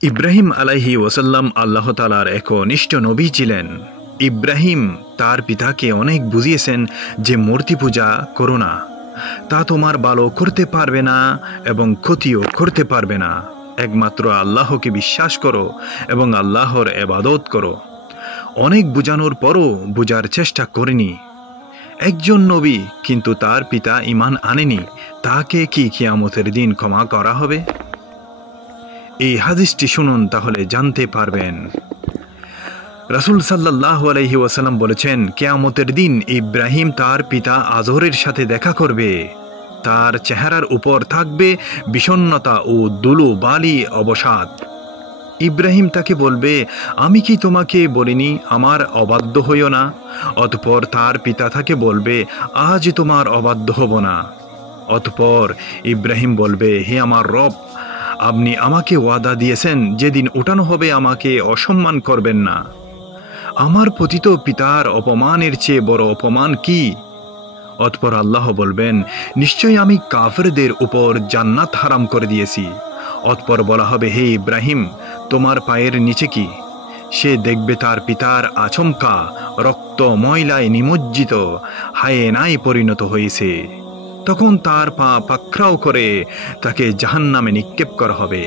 ইব্রাহিম আলাইহি ওয়াসাল্লাম আল্লাহ তাআলার একনিষ্ঠ নবী ছিলেন। ইব্রাহিম তার পিতাকে অনেক বুঝিয়েছেন যে মূর্তি পূজা করো না, তা তোমার ভালো করতে পারবে না এবং ক্ষতিও করতে পারবে না। একমাত্র আল্লাহকে বিশ্বাস করো এবং আল্লাহর ইবাদত করো। অনেক বুঝানোর পরও বোঝার চেষ্টা করেনি। একজন নবী কিন্তু তার পিতা ঈমান আনেনি, তাকে কি কিয়ামতের দিন ক্ষমা করা হবে? এই হাদিসটি শুনুন, তাহলে জানতে পারবেন। রাসূল সাল্লাল্লাহু আলাইহি ওয়াসাল্লাম বলেছেন, কিয়ামতের দিন ইব্রাহিম তার পিতা আজরের সাথে দেখা করবে। তার চেহারার উপর থাকবে বিষণ্ণতা ও ধুলোবালি অবসাদ। ইব্রাহিম তাকে বলবে, আমি কি তোমাকে বলিনি আমার অবাধ্য হইও না? অতঃপর তার পিতা তাকে বলবে, আজ তোমার অবাধ্য হব না। অতঃপর ইব্রাহিম বলবে, হে আমার রব, আপনি আমাকে ওয়াদা দিয়েছেন যেদিন উঠানো হবে আমাকে অসম্মান করবেন না। আমার পতিত পিতার অপমানের চেয়ে বড় অপমান কি? অতঃপর আল্লাহ বলবেন, নিশ্চয়ই আমি কাফেরদের উপর জান্নাত হারাম করে দিয়েছি। অতঃপর বলা হবে, হে ইব্রাহিম, তোমার পায়ের নিচে কি? সে দেখবে তার পিতার আচমকা রক্ত ময়লায় নিমজ্জিত হায়েনায় পরিণত হয়েছে। তখন তার পা পাকড়াও করে তাকে জাহান্নামে নিক্ষেপ করা হবে।